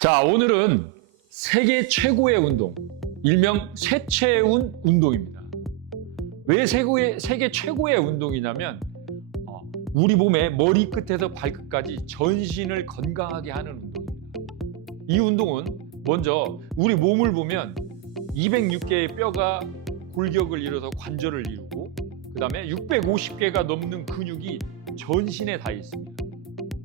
자, 오늘은 세계 최고의 운동, 일명 쇠체운 운동입니다. 왜 세계 최고의 운동이냐면 우리 몸의 머리끝에서 발끝까지 전신을 건강하게 하는 운동입니다. 이 운동은 먼저 우리 몸을 보면 206개의 뼈가 골격을 이뤄서 관절을 이루고 그 다음에 650개가 넘는 근육이 전신에 다 있습니다.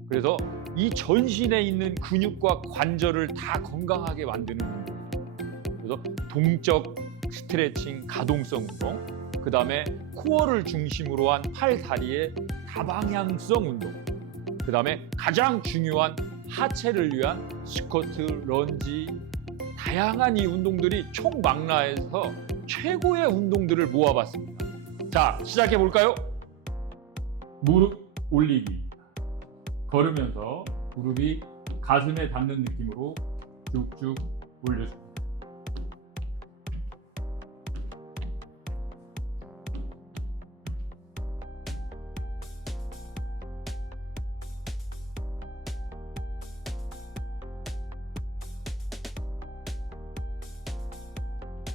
그래서 이 전신에 있는 근육과 관절을 다 건강하게 만드는 운동입니다. 그래서 동적 스트레칭, 가동성 운동, 그 다음에 코어를 중심으로 한 팔, 다리의 다방향성 운동, 그 다음에 가장 중요한 하체를 위한 스쿼트, 런지, 다양한 이 운동들이 총망라해서 최고의 운동들을 모아봤습니다. 자, 시작해 볼까요? 무릎 올리기. 걸으면서 무릎이 가슴에 닿는 느낌으로 쭉쭉 올려줍니다.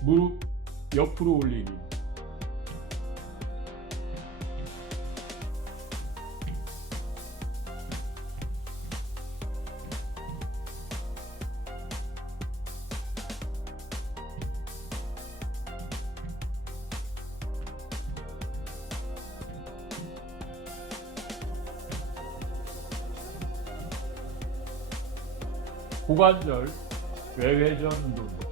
무릎 옆으로 올리기. 고관절 외회전 운동입니다.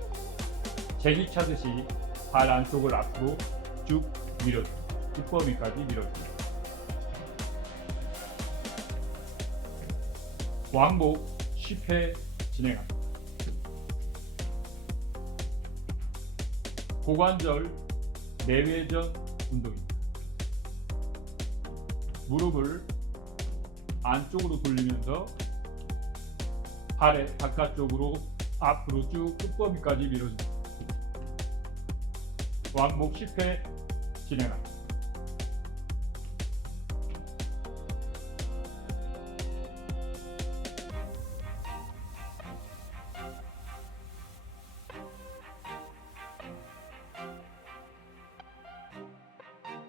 제기 차듯이 발 안쪽을 앞으로 쭉 밀어줍니다. 뒷범위까지 밀어줍니다. 왕복 10회 진행합니다. 고관절 내외전 운동입니다. 무릎을 안쪽으로 돌리면서 팔의 바깥쪽으로 앞으로 쭉 끝범위까지 밀어줍니다. 왕복 10회 진행합니다.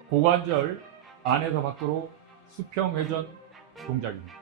고관절 안에서 밖으로 수평 회전 동작입니다.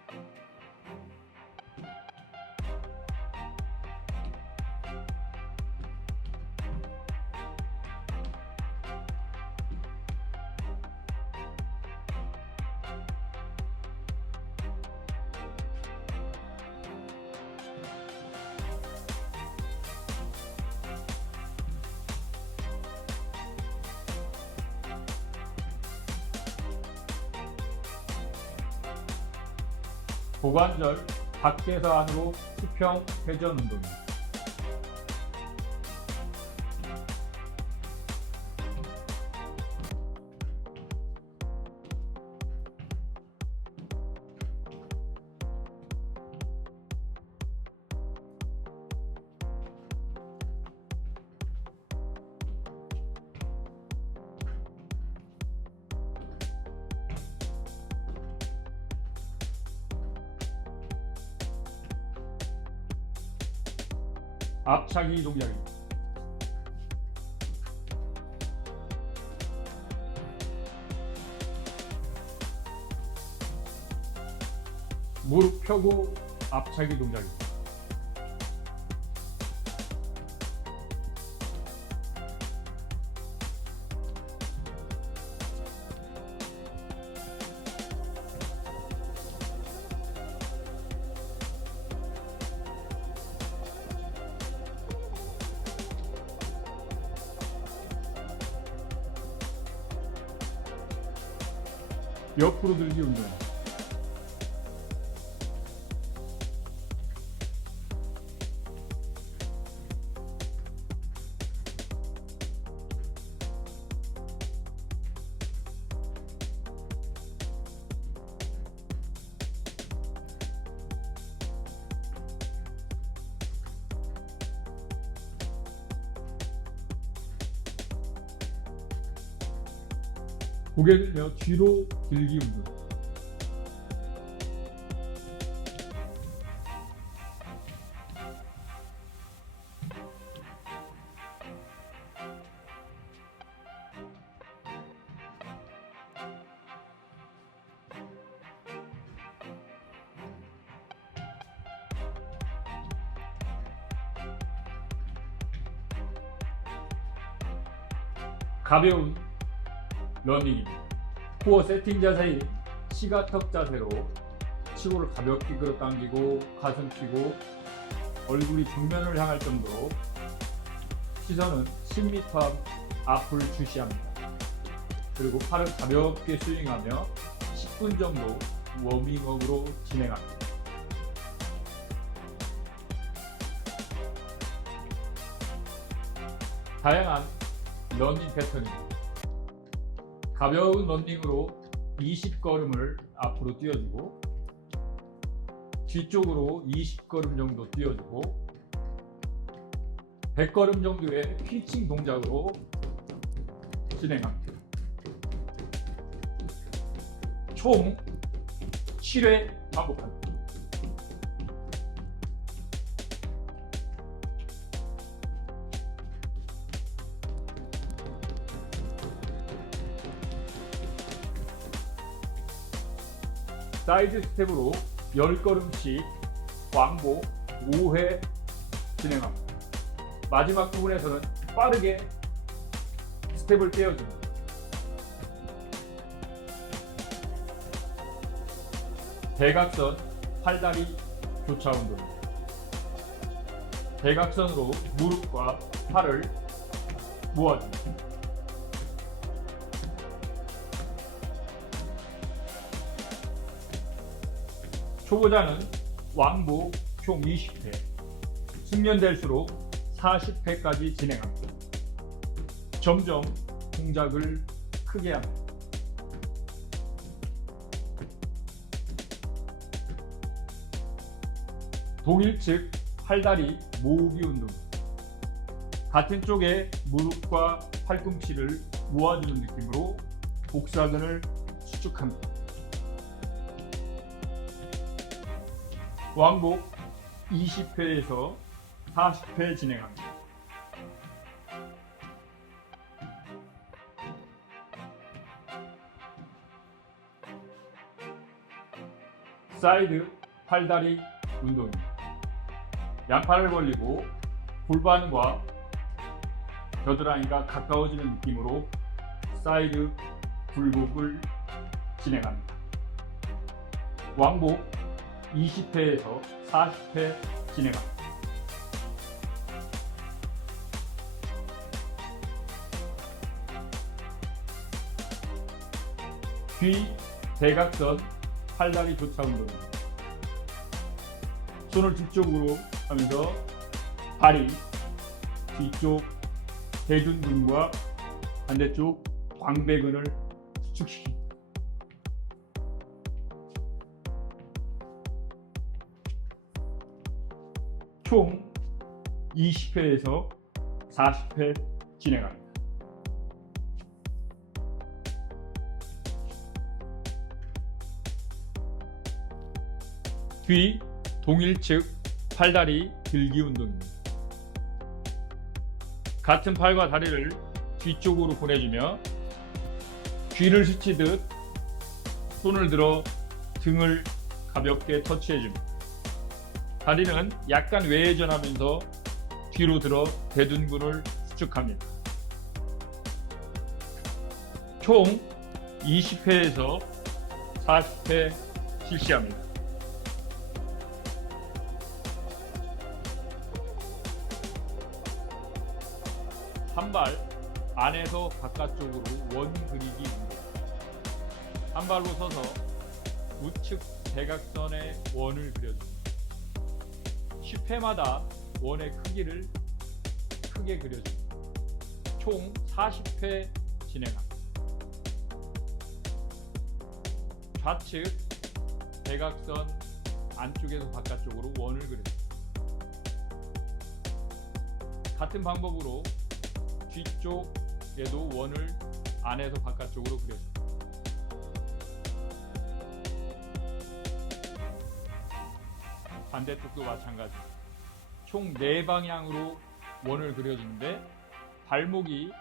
고관절 밖에서 안으로 수평 회전 운동입니다. 앞차기 동작입니다. 무릎 펴고 앞차기 동작입니다. 옆으로 들기 운동. 고개 들며 뒤로 들기 운동. 가벼운 러닝입니다. 코어 세팅 자세인 시가턱 자세로 치고를 가볍게 끌어당기고 가슴 펴고 얼굴이 정면을 향할 정도로 시선은 10m 앞을 주시합니다. 그리고 팔을 가볍게 스윙하며 10분 정도 워밍업으로 진행합니다. 다양한 러닝 패턴입니다. 가벼운 러닝으로 20걸음을 앞으로 뛰어주고 뒤쪽으로 20걸음 정도 뛰어주고 100걸음 정도의 피칭 동작으로 진행합니다. 총 7회 반복합니다. 사이드 스텝으로 10걸음씩 왕복 5회 진행합니다. 마지막 부분에서는 빠르게 스텝을 떼어줍니다. 대각선 팔다리 교차 운동입니다. 대각선으로 무릎과 팔을 모아줍니다. 초보자는 왕복 총 20회, 숙련될수록 40회까지 진행합니다. 점점 동작을 크게 합니다. 동일측 팔다리 모으기 운동. 같은 쪽에 무릎과 팔꿈치를 모아주는 느낌으로 복사근을 수축합니다. 왕복 20회에서 40회 진행합니다. 사이드 팔다리 운동입니다. 양팔을 벌리고 골반과 겨드랑이가 가까워지는 느낌으로 사이드 굴곡을 진행합니다. 왕복 20회에서 40회 진행합니다. 뒤 대각선 팔다리 교차 운동입니다. 손을 뒤쪽으로 하면서 다리 뒤쪽 대둔근과 반대쪽 광배근을 수축시킵니다. 총 20회에서 40회 진행합니다. 뒤 동일측 팔다리 들기 운동입니다. 같은 팔과 다리를 뒤쪽으로 보내주며 귀를 스치듯 손을 들어 등을 가볍게 터치해줍니다. 다리는 약간 외회전하면서 뒤로 들어 대둔근을 수축합니다. 총 20회에서 40회 실시합니다. 한 발 안에서 바깥쪽으로 원 그리기 운동. 한 발로 서서 우측 대각선의 원을 그려줍니다. 10회마다 원의 크기를 크게 그려줍니다. 총 40회 진행합니다. 좌측 대각선 안쪽에서 바깥쪽으로 원을 그려줍니다. 같은 방법으로 뒤쪽에도 원을 안에서 바깥쪽으로 그려줍니다. 반대쪽도 마찬가지입니다. 총 4방향으로 원을 그려주는데 발목이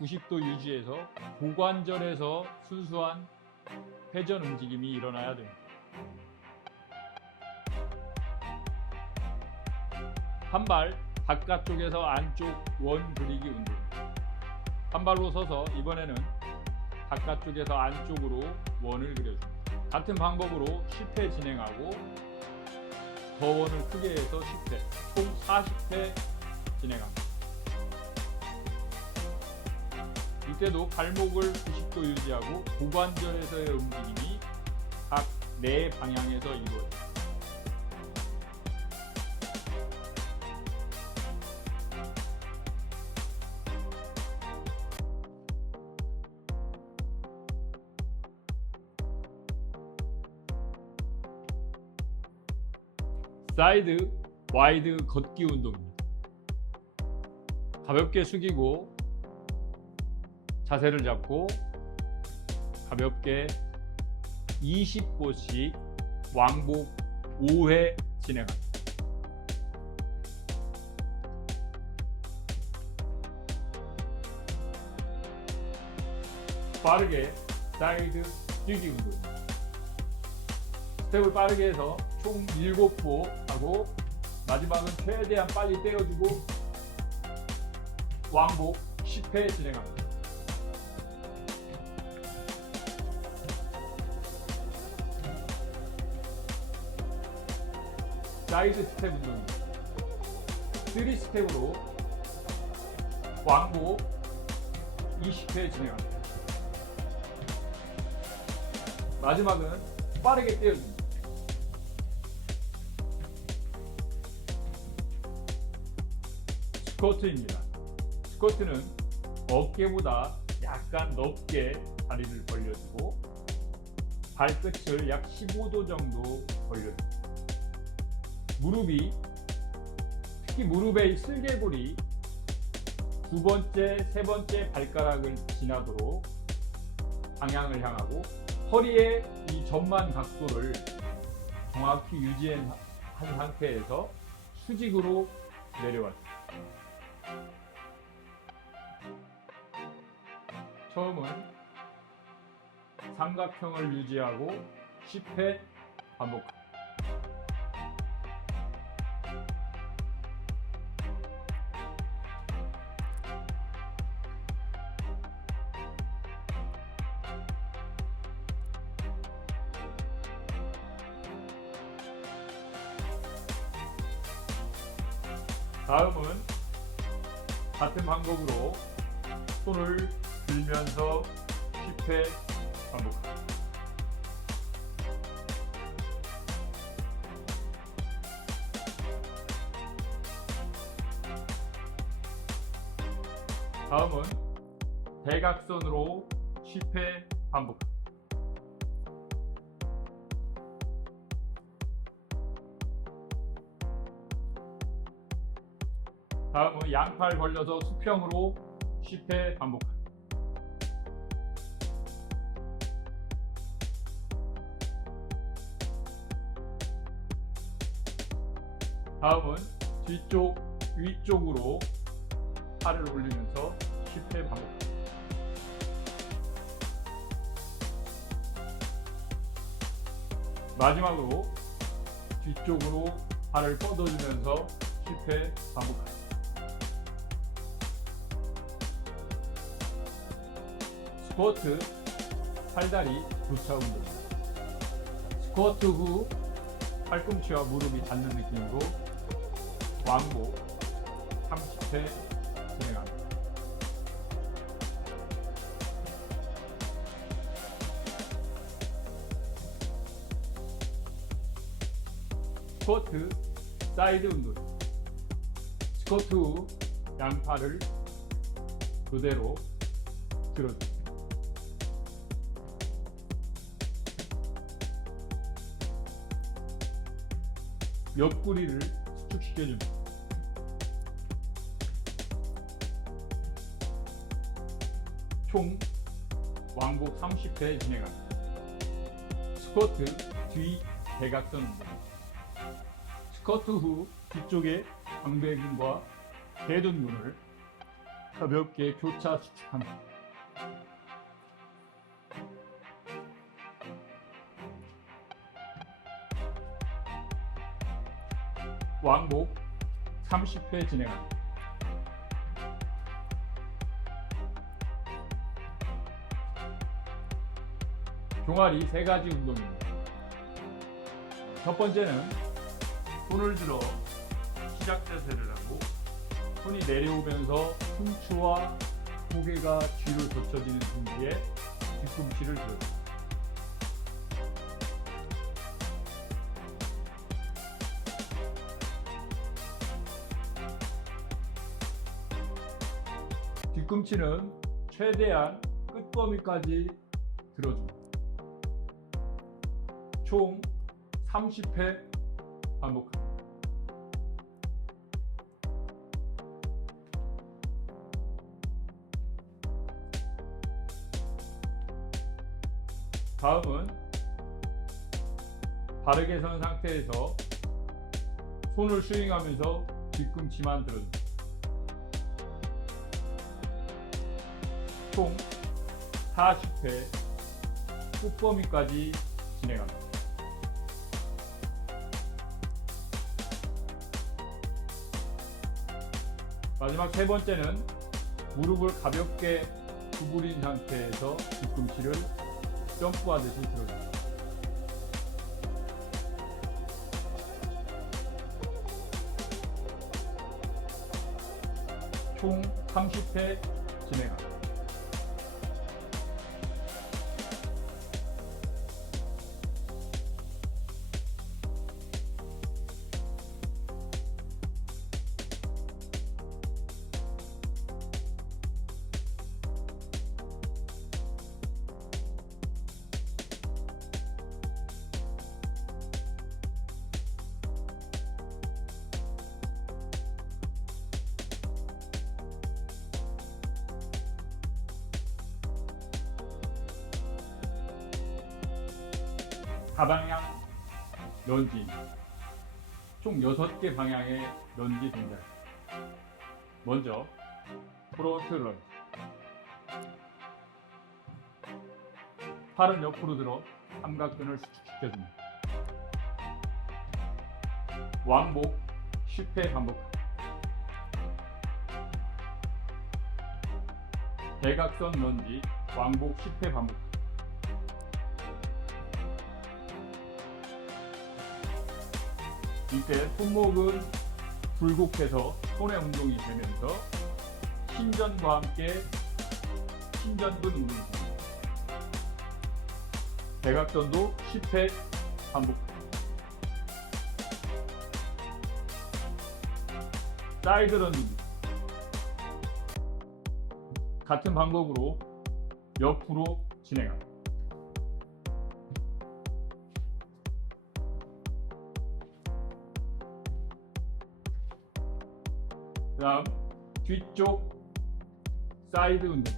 90도 유지해서 고관절에서 순수한 회전 움직임이 일어나야 됩니다. 한 발 바깥쪽에서 안쪽 원 그리기 운동. 한 발로 서서 이번에는 바깥쪽에서 안쪽으로 원을 그려줍니다. 같은 방법으로 10회 진행하고 더 원을 크게 해서 10회, 총 40회 진행합니다. 이때도 발목을 90도 유지하고 고관절에서의 움직임이 각 4방향에서 이루어집니다. 사이드 와이드 걷기 운동입니다. 가볍게 숙이고 자세를 잡고 가볍게 20보씩 왕복 5회 진행합니다. 빠르게 사이드 뛰기 운동입니다. 스텝을 빠르게 해서 총 7보 하고 마지막은 최대한 빨리 떼어주고 왕복 10회 진행합니다. 사이드 스텝 운동입니다. 3스텝으로 왕복 20회 진행합니다. 마지막은 빠르게 떼어줍니다. 스쿼트입니다. 스쿼트는 어깨보다 약간 넓게 다리를 벌려주고 발끝을 약 15도 정도 벌려줍니다. 무릎이, 특히 무릎의 슬개골이 두 번째, 세 번째 발가락을 지나도록 방향을 향하고 허리의 이 전만 각도를 정확히 유지한 상태에서 수직으로 내려왔습니다. 처음은 삼각형을 유지하고 10회 반복합니다. 다음은 같은 방법으로 손을 들면서 10회 반복합니다. 다음은 대각선으로 10회 반복합니다. 다음은 양팔 벌려서 수평으로 10회 반복합니다. 다음은 뒤쪽, 위쪽으로 팔을 올리면서 10회 반복합니다. 마지막으로 뒤쪽으로 팔을 뻗어주면서 10회 반복합니다. 스쿼트, 팔다리 교차 운동입니다. 스쿼트 후 팔꿈치와 무릎이 닿는 느낌으로 왕복 30회 진행합니다. 스쿼트 사이드 운동입니다. 스쿼트 후 양팔을 그대로 들어줍니다. 옆구리를 수축시켜줍니다. 총 왕복 30회 진행합니다. 스쿼트 뒤 대각선 운동입니다. 스쿼트 후 뒤쪽의 광배근과 대둔근을 가볍게 교차 수축합니다. 왕복 30회 진행합니다. 종아리 3가지 운동입니다. 첫 번째는 손을 들어 시작 자세를 하고 손이 내려오면서 흉추와 고개가 뒤로 젖혀지는 동시에 뒤꿈치를 들어줍니다. 뒤꿈치는 최대한 끝거미까지 들어줍니다. 총 30회 반복합니다. 다음은 바르게 선 상태에서 손을 스윙하면서 뒤꿈치만 들어줍니다. 총 40회 끝거미까지 진행합니다. 마지막 세 번째는 무릎을 가볍게 구부린 상태에서 뒤꿈치를 점프하듯이 들어줍니다. 총 30회 진행합니다. 다방향 런지, 총 6개 방향의 런지 동작. 먼저 프론트 런지. 팔은 옆으로 들어 삼각근을 수축시켜줍니다. 왕복 10회 반복합니다. 대각선 런지 왕복 10회 반복합니다. 이때 손목은 굴곡해서 손의 운동이 되면서 신전과 함께 신전근 운동입니다. 대각선도 10회 반복합니다. 사이드 런지입니다. 같은 방법으로 옆으로 진행합니다. 그 다음 뒤쪽 사이드 운동.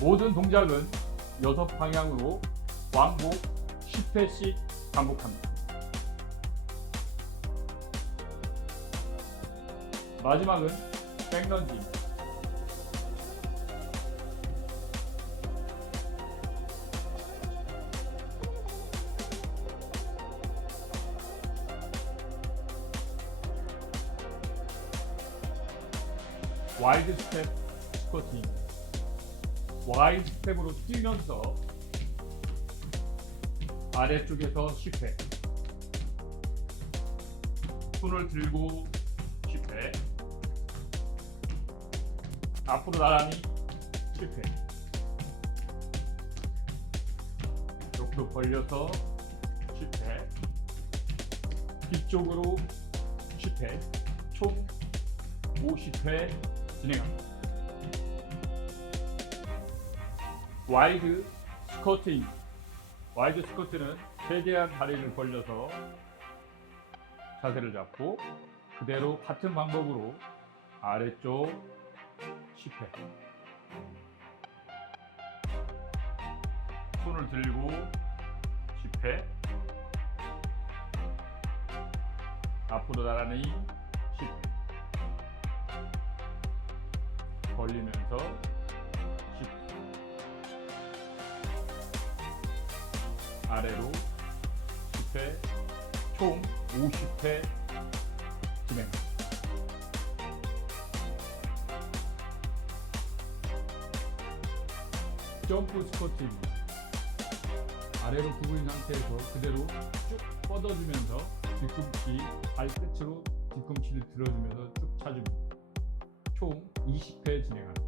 모든 동작은 6방향으로 왕복 10회씩 반복합니다. 마지막은 백런지입니다. 와이드 스텝 스쿼트입니다. 와이드 스텝으로 뛰면서 아래쪽에서 10회, 손을 들고 10회, 앞으로 나란히 10회, 옆으로 벌려서 10회, 뒤쪽으로 10회, 총 50회 진행합니다. 와이드 스쿼트입니다. 와이드 스쿼트는 최대한 다리를 벌려서 자세를 잡고 그대로 같은 방법으로 아래쪽 10회, 손을 들고 10회, 앞으로 나란히 10회, 벌리면서 아래로 10회, 총 50회 진행합니다. 점프 스쿼트입니다. 아래로 구부린 상태에서 그대로 쭉 뻗어주면서 뒤꿈치 발끝으로 뒤꿈치를 들어주면서 쭉 차줍니다. 총 20회 진행합니다.